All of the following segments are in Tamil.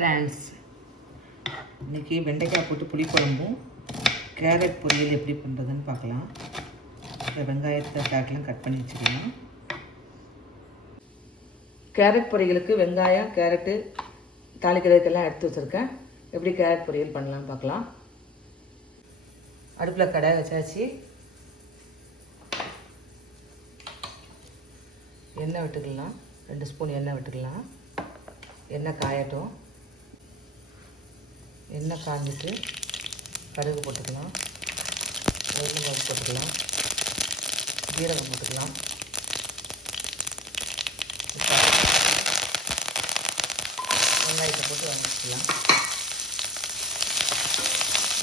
ஃப்ரெண்ட்ஸ், இன்றைக்கி வெண்டைக்காய் போட்டு புளிக்குழம்பும் கேரட் பொரியல் எப்படி பண்ணுறதுன்னு பார்க்கலாம். வெங்காயத்தை கேரட்லாம் கட் பண்ணி வச்சுக்கலாம். கேரட் பொரியலுக்கு வெங்காயம் கேரட்டு தாளிக்கிறதுக்கெல்லாம் எடுத்து வச்சுருக்கேன். எப்படி கேரட் பொரியல் பண்ணலான்னு பார்க்கலாம். அடுப்பில் கடாய் வச்சாச்சு. எண்ணெய் விட்டுக்கலாம். 2 ஸ்பூன் எண்ணெய் விட்டுக்கலாம். எண்ணெய் காயட்டும். எண்ணெய் காஞ்சிட்டு கடுகு போட்டுக்கலாம், உளுந்தம்பருப்பு போட்டுக்கலாம், ஜீரகம் போட்டுக்கலாம். வெங்காயத்தை போட்டு வதக்கிக்கலாம்.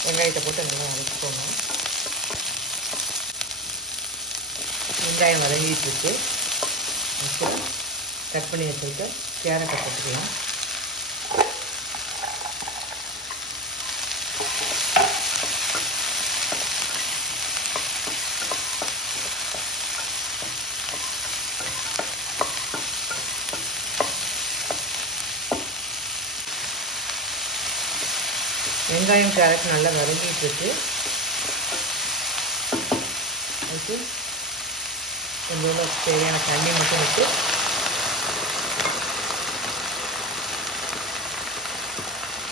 வெங்காயத்தை போட்டு நல்லா வதக்கிக்கோங்க. வெங்காயம் வதங்கிட்டு அப்புறம் கட் பண்ணி வச்சுட்டு கேரட்டை போட்டுக்கலாம். வெங்காயம் கேரட் நல்லா வதங்கிட்டு அதுக்கு கொஞ்சம் தேவையான தண்ணி மட்டும் விட்டு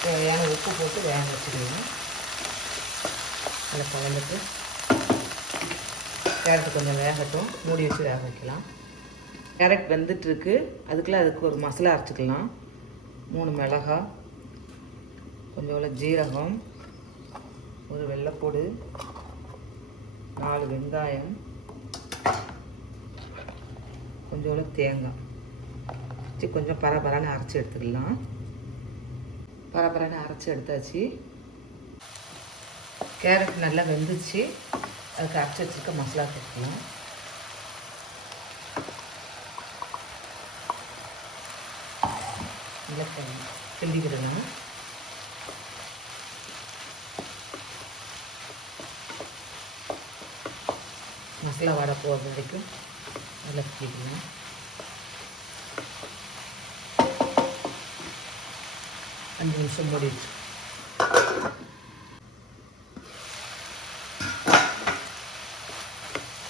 தேவையான உப்பு போட்டு வேக வச்சுக்கணும். நல்லா கலந்துட்டு கேரட் கொஞ்சம் வேகட்டும், மூடி வச்சு வேக வைக்கலாம். கேரட் வெந்துட்டுருக்கு. அதுக்கு ஒரு மசாலா அரைச்சிக்கலாம். 3 மிளகாய், கொஞ்சம் ஜீரகம், ஒரு வெள்ளைப்பூடு, 4 வெங்காயம், கொஞ்சம் தேங்காய் வச்சு கொஞ்சம் பரபரன்னு அரைச்சி எடுத்துக்கலாம். பரபரன்னு அரைச்சி எடுத்தாச்சு. கேரட் நல்லா வெந்துச்சு. அதுக்கு அரைச்சி வச்சுருக்க மசாலா போட்டுக்கலாம். நல்லா கிண்டி விடணும். மசாலா வடை போகிற வரைக்கும் நல்லா கிண்டிக்கலாம். அஞ்சு நிமிஷம் மூடிடுச்சு.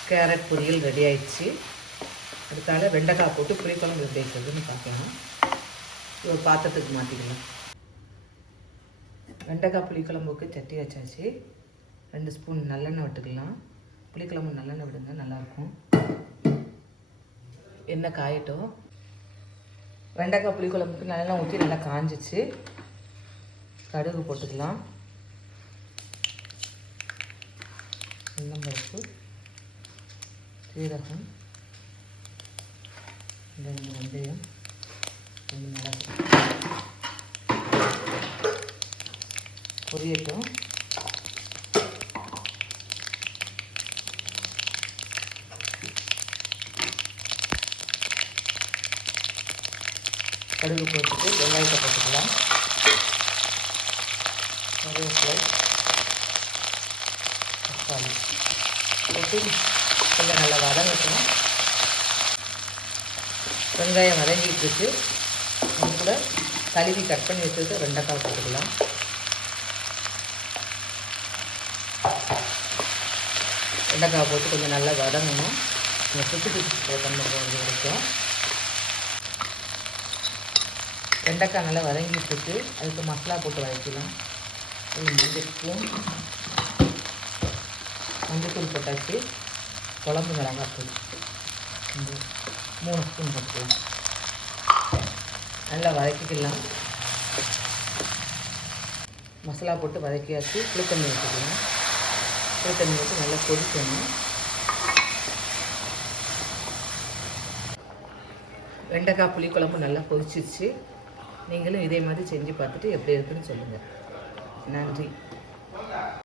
கேரட் பொரியல் ரெடி ஆயிடுச்சு. அதுக்காக வெண்டைக்காய் போட்டு புளிக்குழம்பு எப்படி வைக்கிறதுன்னு பார்க்கலாம். ஒரு பாத்திரத்துக்கு மாற்றிக்கலாம். வெண்டைக்காய் புளிக்குழம்புக்கு சட்டி வச்சாச்சு. 2 ஸ்பூன் நல்லெண்ணெய் விட்டுக்கலாம். புளிக்குழம்பு நல்லெண்ணெய் விடுங்க, நல்லாயிருக்கும். எண்ணெய் காயட்டும். வெண்டைக்காய் புளிக்குழம்புக்கு நல்லெண்ணெய் ஊற்றி நல்லா காஞ்சிச்சு. கடுகு போட்டுக்கலாம். உளுந்தம்பருப்பு, சீரகம், வெந்தயம், கொஞ்சம் மிளகு பொரியட்டும். கடுகு போட்டுட்டு வெங்காயத்தை போட்டுக்கலாம். கருவேப்பிலை, தக்காளி போட்டு கொஞ்சம் நல்லா வதங்கட்டும். வெங்காயம் வதங்கிட்டு அது கூட கழுவி கட் பண்ணி வச்சுட்டு வெண்டைக்காய் போட்டுக்கலாம். வெண்டைக்காய் போட்டு கொஞ்சம் நல்லா வதங்கணும். சுற்றி தன்மை போகிறது வரைக்கும். வெண்டைக்காய் நல்லா வதங்கிட்டு அதுக்கு மசாலா போட்டு வதக்கலாம். மஞ்சத்தூள் போட்டாச்சு. குழம்பு மிளகாத்தூள் 3 ஸ்பூன் போட்டுக்கலாம். நல்லா வதக்கிக்கலாம். மசாலா போட்டு வதக்கியாச்சு. புளித்தண்ணி வச்சுக்கலாம். புளித்தண்ணி வச்சு நல்லா கொதிக்கணும். வெண்டைக்காய் புளிக்குழம்பு நல்லா கொதிச்சிச்சு. நீங்களும் இதே மாதிரி செஞ்சு பார்த்துட்டு எப்படி இருக்குன்னு சொல்லுங்கள். நன்றி.